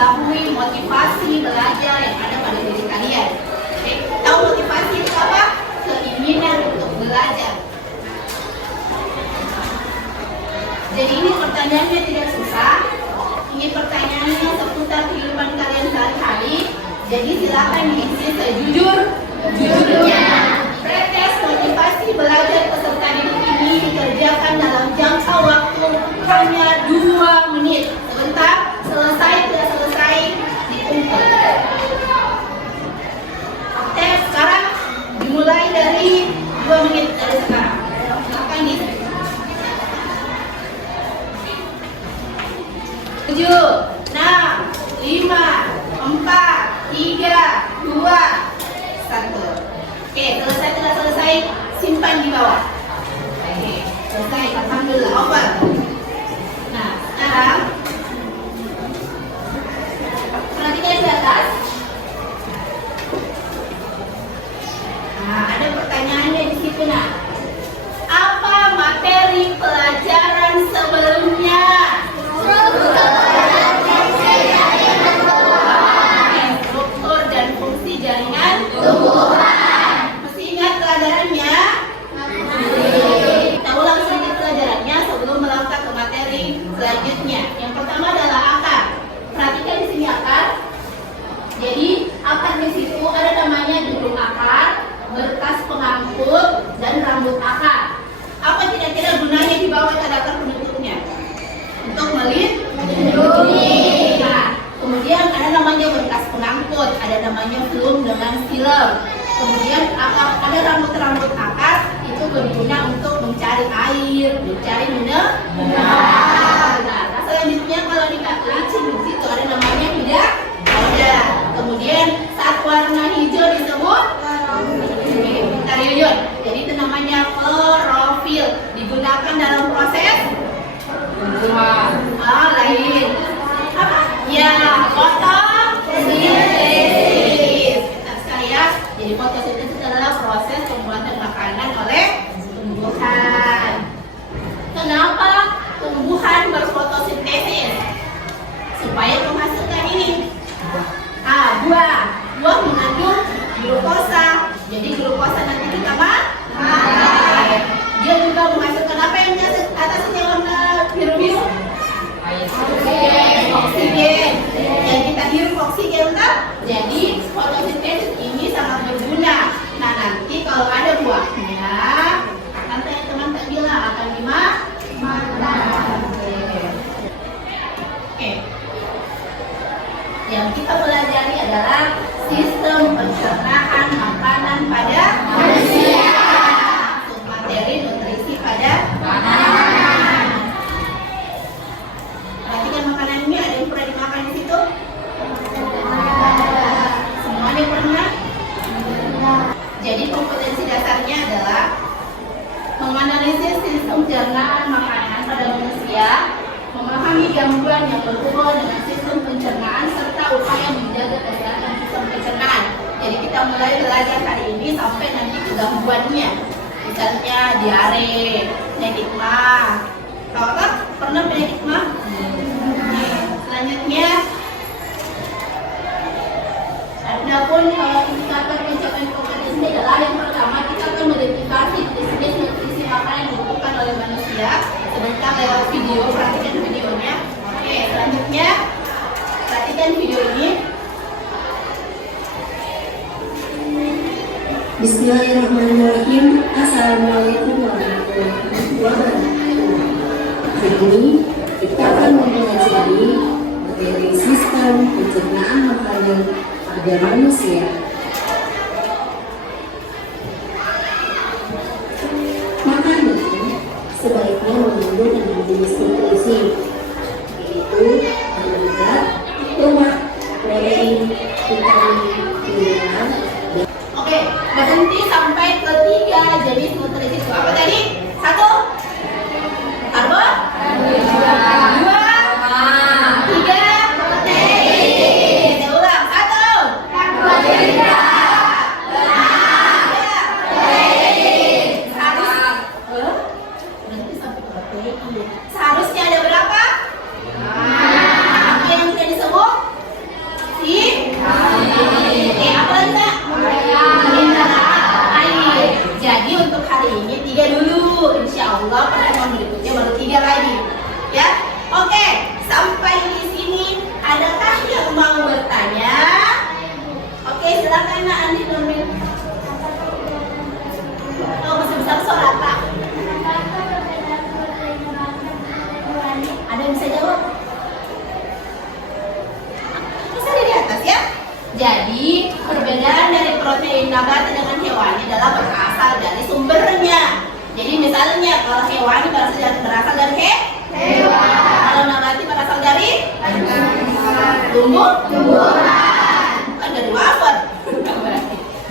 mengetahui motivasi belajar yang ada pada diri kalian. Oke, tahu motivasi itu apa? Keinginan untuk belajar. Jadi ini pertanyaannya tidak susah. Ini pertanyaannya seputar kehidupan kalian sehari-hari. Jadi silakan diisi sejujurnya. Pretest motivasi belajar peserta didik ini dikerjakan dalam jangka waktu hanya 2 menit. Sebentar, selesai tidak selesai dikumpul. Oke, sekarang dimulai dari 2 menit dari sekarang. Silakan diisi. 7, 6, 5, 4, 3, 2, 1. Oke, selesai tidak selesai, simpan di bawah. Oke, selesai, alhamdulillah, over. Nah, sekarang perhatikan di atas. Nah, ada pertanyaannya di situ. Nah, apa materi pelajaran sebelumnya? Struktur dan fungsi jaringan tumbuhan. Masih ingat pelajarannya? Kita ulang sedikit pelajarannya sebelum melangkah ke materi selanjutnya. Yang pertama adalah akar. Perhatikan di sini akar. Jadi akar di situ ada namanya duduk akar, berkas pengangkut, dan rambut akar. Apa kira-kira gunanya di bawah ada akar penutupnya? Untuk melindungi. Nah, kemudian ada namanya berkas pengangkut, ada namanya film dengan film. Kemudian ada rambut-rambut akar itu berguna untuk mencari air, mencari mineral. Nah, selanjutnya kalau dikatakan di situ ada namanya hidadah. Kemudian saat warna hijau disebut Yuyun. Jadi itu namanya klorofil, digunakan dalam proses lain. Apa? Ya, fotosintesis. Benar sekali ya. Jadi fotosintesis adalah proses pembuatan makanan oleh tumbuhan. Kenapa tumbuhan berfotosintesis? Supaya menghasilkan ini. Buah mengandung glukosa. Jadi glukosa nanti kita makan. Dia juga menghasilkan apa yang atasnya warna biru-biru? Oksigen. Yang kita hirup oksigen kan? Jadi fotosintesis ini sangat berguna. Nah, nanti kalau ada buahnya, nanti teman-teman bilang akan dimakan. Oke. Yang kita pelajari adalah sistem pencernaan makanan pada manusia. Materi nutrisi pada makanan. Perhatikan makanan ini, ada yang pernah dimakan di situ? Semuanya pernah? Jadi kompetensi dasarnya adalah menganalisis sistem pencernaan makanan pada manusia, memahami gangguan yang berhubungan dengan sistem pencernaan serta upaya menjaga kesehatan sistem pencernaan. Jadi kita mulai belajar hari ini sampai nanti ke gangguannya. Misalnya diare, penyakit mah. Tahu kan? Pernah penyakit mah? Selanjutnya, adapun indikator pencapaian kompetensi adalah yang pertama kita akan mengidentifikasi jenis nutrisi makanan yang dibutuhkan oleh manusia. Sebentar lewat video, perhatikan videonya. Oke, selanjutnya perhatikan video ini. Bismillahirrahmanirrahim. Assalamualaikum warahmatullahi wabarakatuh. Hari ini kita akan mempelajari materi sistem pencernaan makanan pada manusia. Makanan sebaiknya mengandung 6 jenis nutrisi, yaitu karbohidrat, lemak, protein, vitamin, mineral. Oke, berhenti sampai ke 3 jenis nutrisi. Apa tadi? 1 karbo, 2 3 protein. Saya ulang, 1 karbohidrat, protein. Berhenti sampai ke protein. Seharusnya ada Jadi misalnya kalau hewani berasal dari hewan. Kalau nabati berasal dari tumbuhan. Kan dari wafer.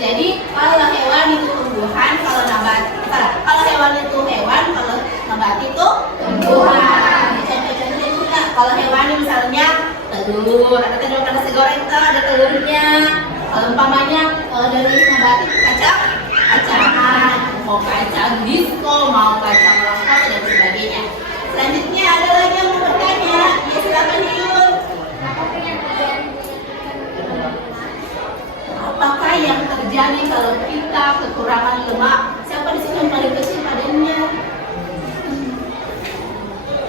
Jadi kalau hewan itu tumbuhan, kalau kalau hewan itu hewan, kalau nabati itu tumbuhan. Contoh-contohnya juga kalau hewani misalnya telur, ada telur nasi goreng itu ada telurnya. Kalau umpamanya dari nabati kacangan, mau kacang disco, mau kacang lengkap dan sebagainya. Selanjutnya ada lagi yang mau bertanya, ya silakan Yun. Apakah yang terjadi kalau kita kekurangan lemak? Siapa di sini yang paling kecil badannya?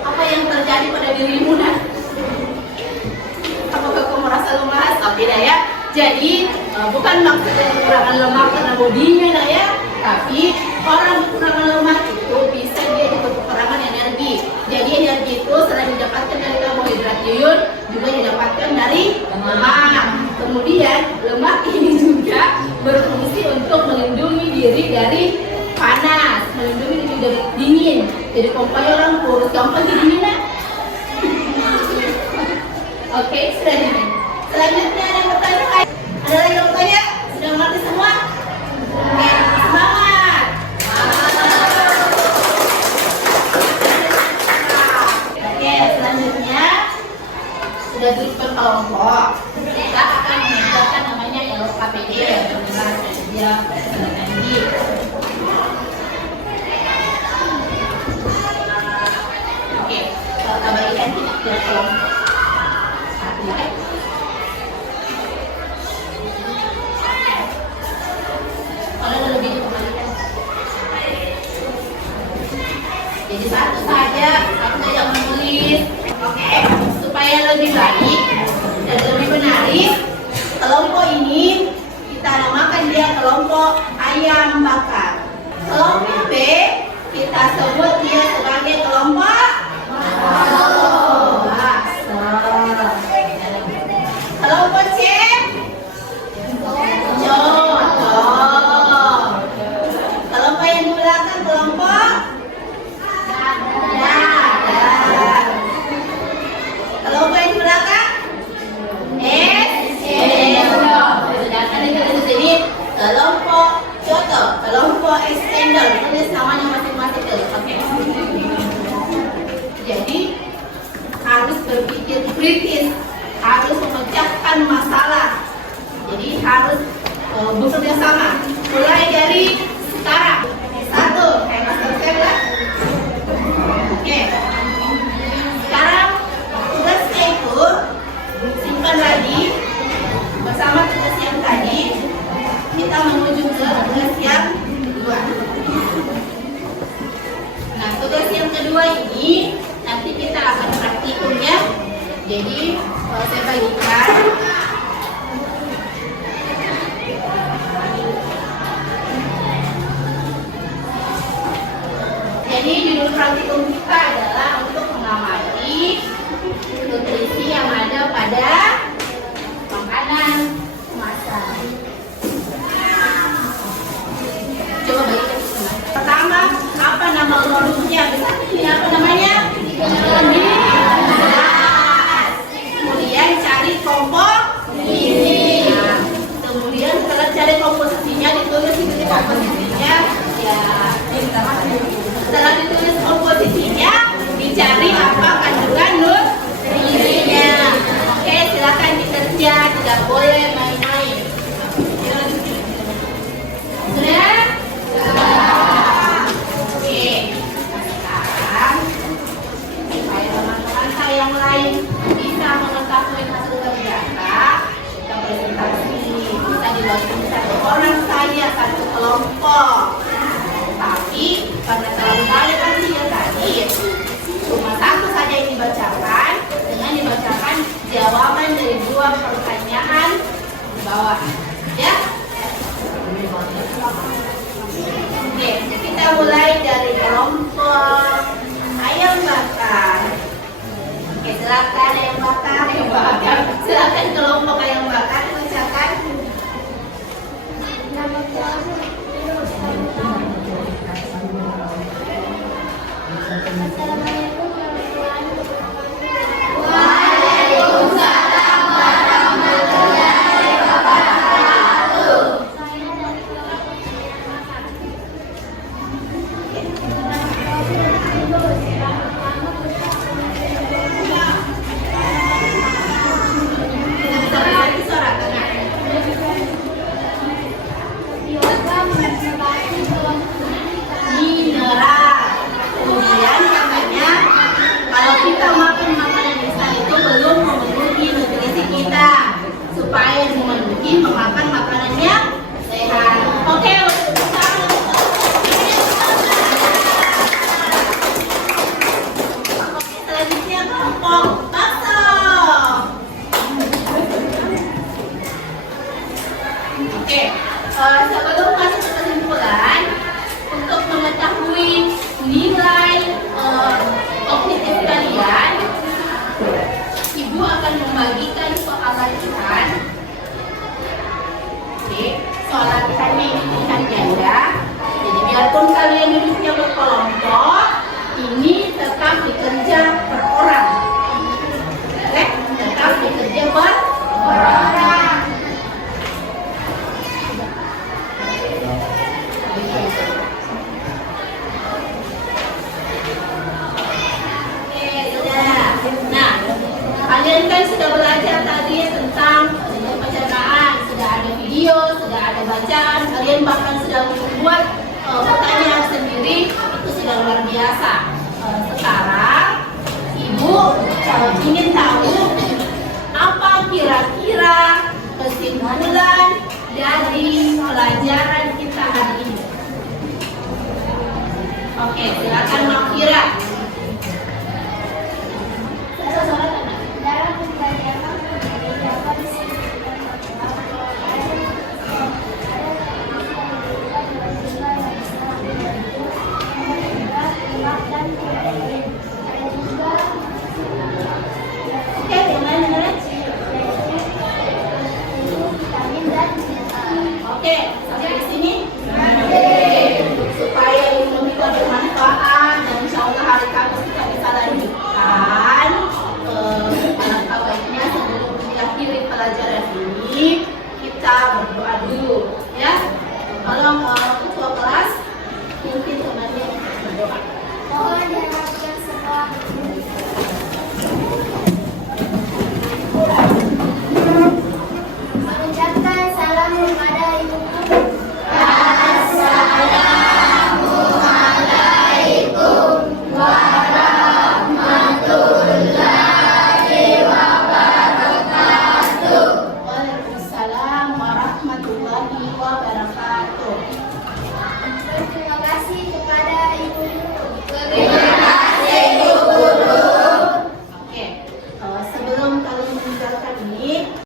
Apa yang terjadi pada dirimu nak? Apakah kau merasa lemas? Oh, tidak ya. Jadi bukan maksudnya kekurangan lemak karena bodinya lah ya, tapi orang kekurangan lemak itu bisa dia juga kekurangan energi. Jadi energi itu selain didapatkan dari karbohidrat Yuyun, juga didapatkan dari lemak. Kemudian lemak ini juga berfungsi untuk melindungi diri dari panas, melindungi diri dari dingin. Jadi kompai orang kurus gampang kedinginan. Oke, sudah dingin. Selanjutnya ada yang bertanya? Ada lagi yang bertanya? Sudah mengerti semua? Oke, semangat! Oke, selanjutnya sudah duduk kelompok. Kita akan mengerjakan namanya LKPD, pendengar kerja energi. Oke, kita bagikan tiga kelompok. Satu ya. Kalau lebih dikembalikan. Jadi satu saja yang menulis. Oke, supaya lebih baik dan lebih menarik, kelompok ini kita namakan dia kelompok ayam bakar. Kelompok B kita sebut dia sebagai kelompok bakso. Kelompok C kelompok yang di belakang kelompok dadar. Kelompok yang di belakang sedangkan yang di sini kelompok contoh, kelompok extender. Tulis namanya masing-masing tulis. Oke. Jadi harus berpikir kritis, harus memecahkan masalah. Jadi harus bekerja sama. Mulai dari sekarang. Satu, master lah. Oke. Sekarang tugasnya itu simpan lagi bersama tugas yang tadi. Kita menuju ke tugas yang kedua. Nah, tugas yang kedua ini nanti kita akan praktikumnya. Jadi saya bagikan. Jadi judul praktikum kita adalah untuk mengamati nutrisi yang ada pada makanan kemasan. Coba bagikan semua. Pertama, apa nama produknya? Ini apa namanya? Kemudian cari komposisi. Kemudian setelah cari komposisinya ditulis di komposisinya ya. Setelah ditulis komposisinya dicari apa kandungan nutrisinya. Oke, silakan dikerja, tidak boleh main-main. Sudah? Oke. Sekarang supaya teman-teman saya yang lain bisa mengetahui hasil kerja kita presentasi bisa dilakukan satu orang saja satu kelompok. Tapi karena terlalu banyak hasilnya tadi cuma satu saja yang dibacakan dengan dibacakan jawaban dari dua pertanyaan di bawah ya. Oke, kita mulai dari kelompok ayam bakar. Oke, silakan ayam bakar. Silakan kelompok ayam bakar bacakan. Walaupun kalian duduknya berkelompok, ini tetap bekerja per orang. Oke, tetap bekerja per orang. Oke, sudah. Nah, kalian kan sudah belajar tadi tentang pencernaan, sudah ada video, sudah ada bacaan, kalian bahkan sudah membuat pertanyaan sendiri, itu sudah luar biasa. Sekarang Ibu ingin tahu apa kira-kira kesimpulan dari pelajaran kita hari ini. Oke, silakan Mak Kira.